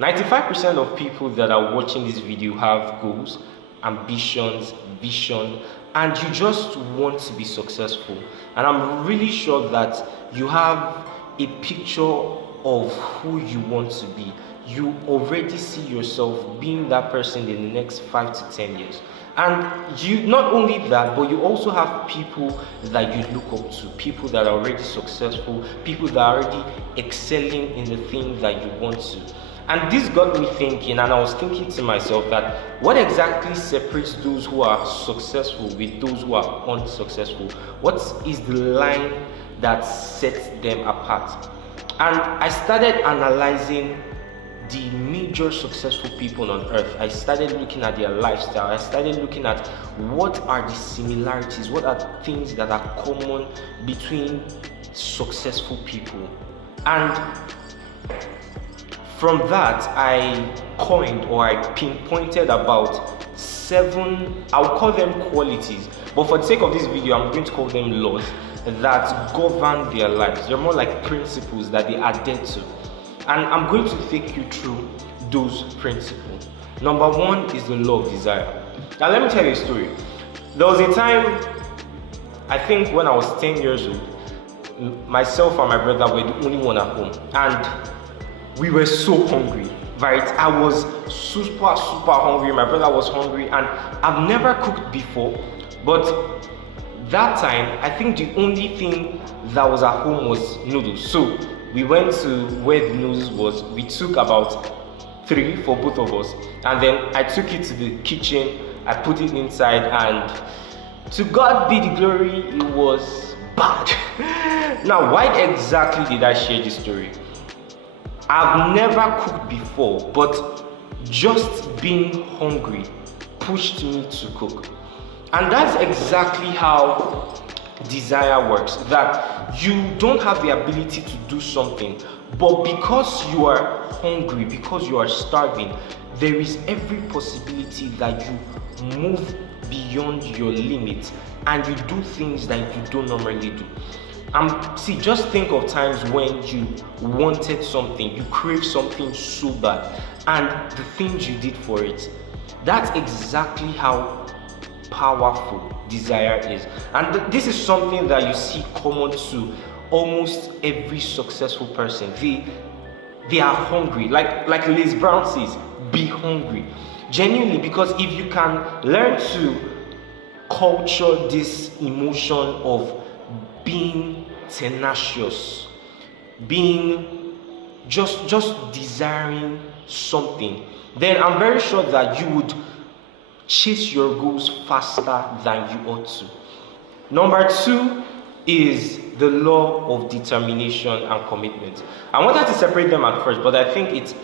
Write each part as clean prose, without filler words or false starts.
95% of people that are watching this video have goals, ambitions, vision, and you just want to be successful. And I'm really sure that you have a picture of who you want to be. You already see yourself being that person in the next 5 to 10 years. And you, not only that, but you also have people that you look up to, people that are already successful, people that are already excelling in the thing that you want to. And this got me thinking, and I was thinking to myself that what exactly separates those who are successful with those who are unsuccessful? What is the line that sets them apart? And I started analyzing the major successful people on earth. I started looking at their lifestyle. I started looking at what are the similarities, what are things that are common between successful people. And from that, I coined or I pinpointed about 7, I'll call them qualities, but for the sake of this video, I'm going to call them laws that govern their lives. They're more like principles that they adhere to. And I'm going to take you through those principles. Number 1 is the law of desire. Now let me tell you a story. There was a time, I think when I was 10 years old, myself and my brother were the only one at home. And we were so hungry, right? I was super hungry. My brother was hungry. And I've never cooked before. But that time, I think the only thing that was at home was noodles. So we went to where the noodles was. We took about 3 for both of us, and then I took it to the kitchen. I put it inside, and to God be the glory, it was bad. Now, why exactly did I share this story? I've never cooked before, but just being hungry pushed me to cook. And that's exactly how desire works, that you don't have the ability to do something, but because you are hungry, because you are starving, there is every possibility that you move beyond your limits and you do things that you don't normally do. See, just think of times when you wanted something, you craved something so bad, and the things you did for it. That's exactly how powerful desire is. And this is something that you see common to almost every successful person. They are hungry. Like Liz Brown says, be hungry. Genuinely, because if you can learn to culture this emotion of being tenacious, being just desiring something, then I'm very sure that you would chase your goals faster than you ought to. Number 2 is the law of determination and commitment. I wanted to separate them at first, but I think it's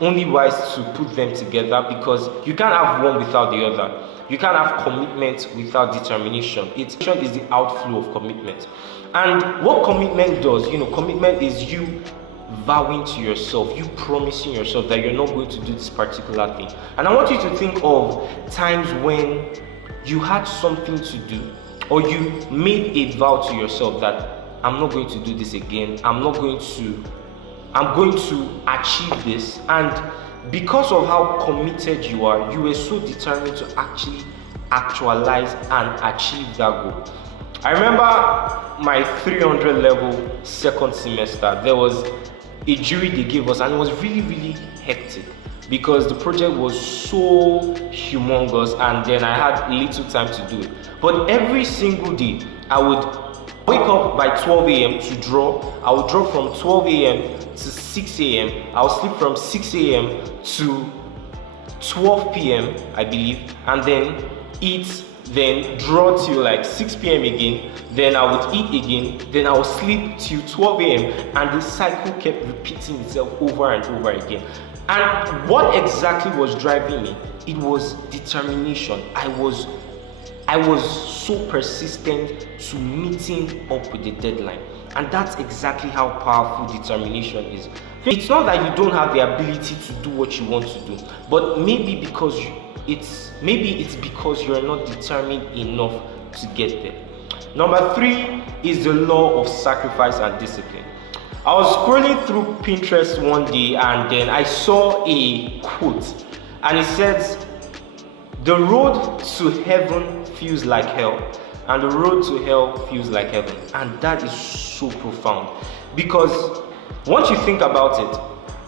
only wise to put them together because you can't have one without the other. You can't have commitment without determination. Determination is the outflow of commitment. And what commitment does, commitment is you vowing to yourself, you promising yourself that you're not going to do this particular thing. And I want you to think of times when you had something to do, or you made a vow to yourself that I'm not going to do this again, I'm going to achieve this. And because of how committed you are, you were so determined to actually actualize and achieve that goal. I remember my 300 level second semester, there was a jury they gave us, and it was really hectic because the project was so humongous and then I had little time to do it. But every single day I would wake up by 12 a.m. to draw. I would draw from 12 a.m. to 6 a.m. I would sleep from 6 a.m. to 12 p.m. I believe, and then eat, then draw till like 6 p.m. again, then I would eat again, then I would sleep till 12 a.m. and the cycle kept repeating itself over and over again. And what exactly was driving me? It was determination. I was so persistent to meeting up with the deadline. And that's exactly how powerful determination is. It's not that you don't have the ability to do what you want to do, but maybe it's because you're not determined enough to get there. Number 3 is the law of sacrifice and discipline. I was scrolling through Pinterest one day and then I saw a quote and it says, "The road to heaven feels like hell and the road to hell feels like heaven." And that is so profound, because once you think about it,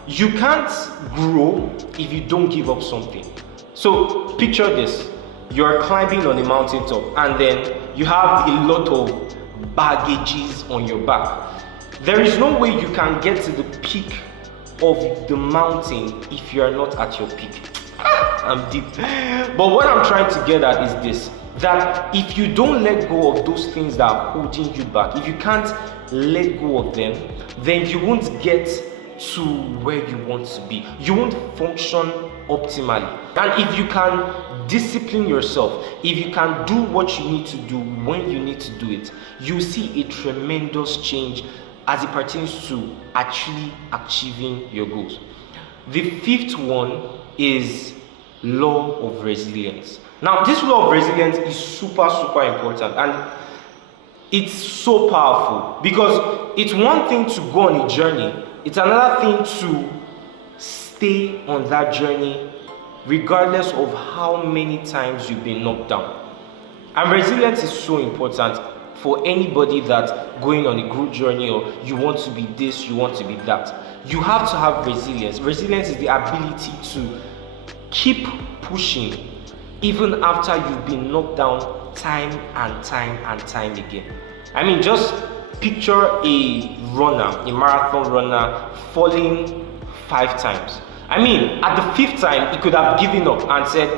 you can't grow if you don't give up something. So picture this: you're climbing on a mountaintop and then you have a lot of baggages on your back. There is no way you can get to the peak of the mountain if you are not at your peak. I'm deep. But what I'm trying to get at is this: that if you don't let go of those things that are holding you back, if you can't let go of them, then you won't get to where you want to be. You won't function optimally. And if you can discipline yourself, if you can do what you need to do when you need to do it, you see a tremendous change as it pertains to actually achieving your goals. The fifth one is law of resilience. Now, this law of resilience is super important, and it's so powerful, because it's one thing to go on a journey, it's another thing to stay on that journey regardless of how many times you've been knocked down. And resilience is so important for anybody that's going on a growth journey, or you want to be this, you want to be that. You have to have resilience. Resilience is the ability to keep pushing even after you've been knocked down time and time again. I mean, just picture a runner, a marathon runner, falling 5 times. I mean, at the 5th time, he could have given up and said,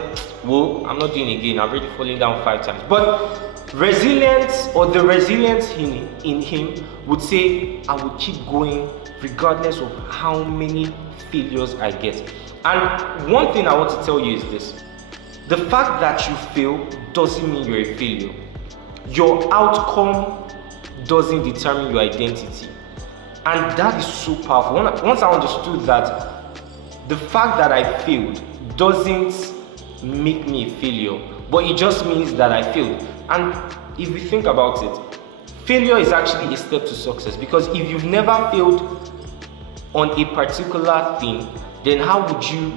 "Well, I'm not doing it again, I've already fallen down 5 times. But resilience, or the resilience in him would say, "I will keep going regardless of how many failures I get." And one thing I want to tell you is this: the fact that you fail doesn't mean you're a failure. Your outcome doesn't determine your identity. And that is so powerful. Once I understood that the fact that I failed doesn't make me a failure, but it just means that I failed. And if we think about it, failure is actually a step to success, because if you've never failed on a particular thing, then how would you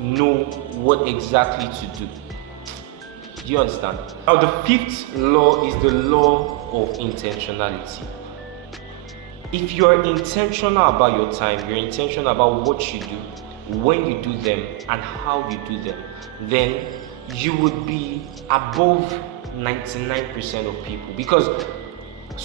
know what exactly to do? Do you understand? Now, the 5th law is the law of intentionality. If you're intentional about your time, you're intentional about what you do, when you do them, and how you do them, then you would be above 99% of people. Because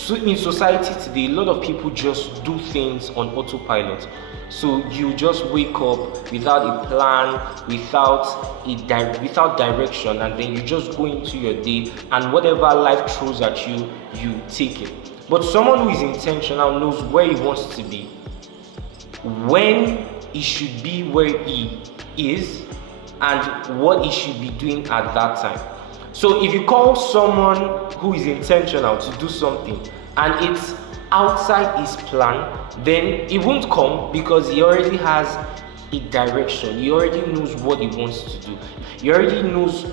in society today, a lot of people just do things on autopilot. So you just wake up without a plan, without direction, and then you just go into your day, and whatever life throws at you, you take it. But someone who is intentional knows where he wants to be, when he should be where he is, and what he should be doing at that time. So if you call someone who is intentional to do something and it's outside his plan, then it won't come, because he already has a direction. He already knows what he wants to do. He already knows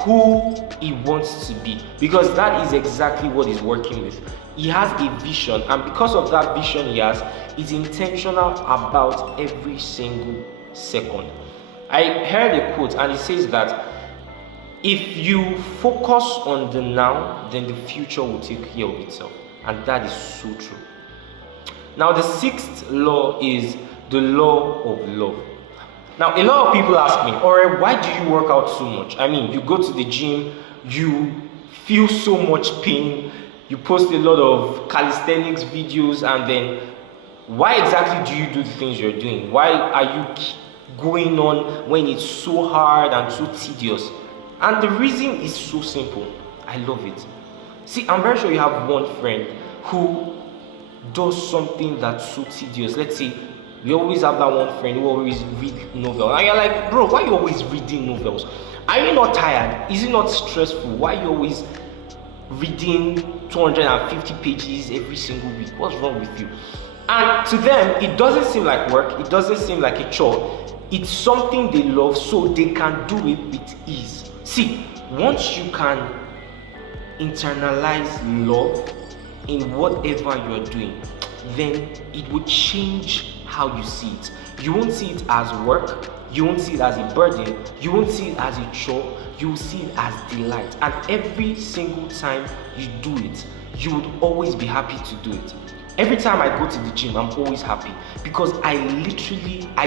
who he wants to be, because that is exactly what he's working with. He has a vision, and because of that vision he has, he's intentional about every single second. I heard a quote, and it says that if you focus on the now, then the future will take care of itself. And that is so true. Now, the 6th law is the law of love. Now, a lot of people ask me, "Alright, why do you work out so much? I mean, you go to the gym, you feel so much pain, you post a lot of calisthenics videos, and then why exactly do you do the things you're doing? Why are you going on when it's so hard and so tedious?" And the reason is so simple. I love it. See, I'm very sure you have one friend who does something that's so tedious. Let's say we always have that one friend who always reads novels. And you're like, "Bro, why are you always reading novels? Are you not tired? Is it not stressful? Why are you always reading 250 pages every single week? What's wrong with you?" And to them, it doesn't seem like work. It doesn't seem like a chore. It's something they love, so they can do it with ease. See, once you can internalize love in whatever you're doing, then it would change how you see it. You won't see it as work, you won't see it as a burden, you won't see it as a chore, you will see it as delight. And every single time you do it, you would always be happy to do it. Every time I go to the gym, I'm always happy because I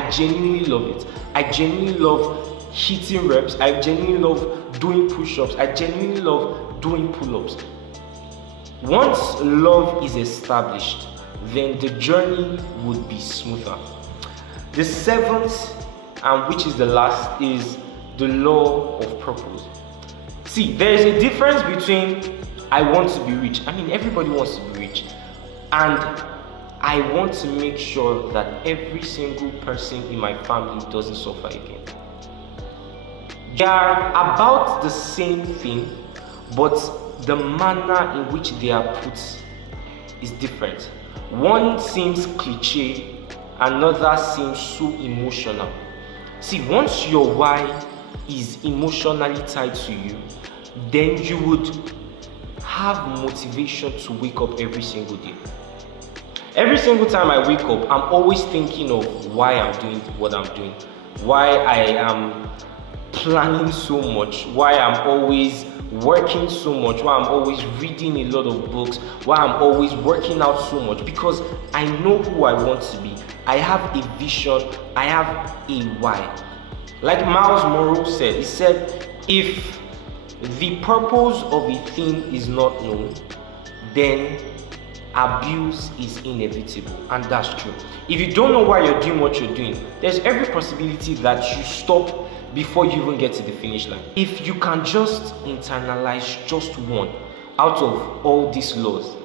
genuinely love it. I genuinely love hitting reps, I genuinely love doing push-ups, I genuinely love doing pull-ups. Once love is established, then the journey would be smoother. The seventh, and which is the last, is the law of purpose. See, there is a difference between I want to be rich. I mean, everybody wants to be rich. And I want to make sure that every single person in my family doesn't suffer again. They are about the same thing, but the manner in which they are put is different. One seems cliche, another seems so emotional. See, once your why is emotionally tied to you, then you would have motivation to wake up every single day. Every single time I wake up, I'm always thinking of why I'm doing what I'm doing, why I am planning so much, why I'm always working so much, why I'm always reading a lot of books, why I'm always working out so much, because I know who I want to be. I have a vision, I have a why. Like Miles Monroe said, he said, if the purpose of a thing is not known, then abuse is inevitable. And that's true. If you don't know why you're doing what you're doing, there's every possibility that you stop before you even get to the finish line. If you can just internalize just one out of all these laws,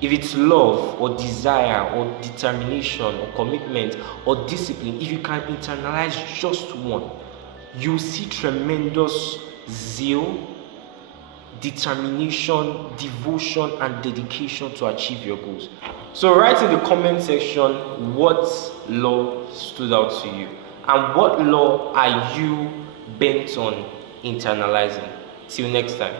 if it's love or desire or determination or commitment or discipline, if you can internalize just one, you see tremendous zeal, determination, devotion, and dedication to achieve your goals. So write in the comment section what law stood out to you and what law are you bent on internalizing. Till next time.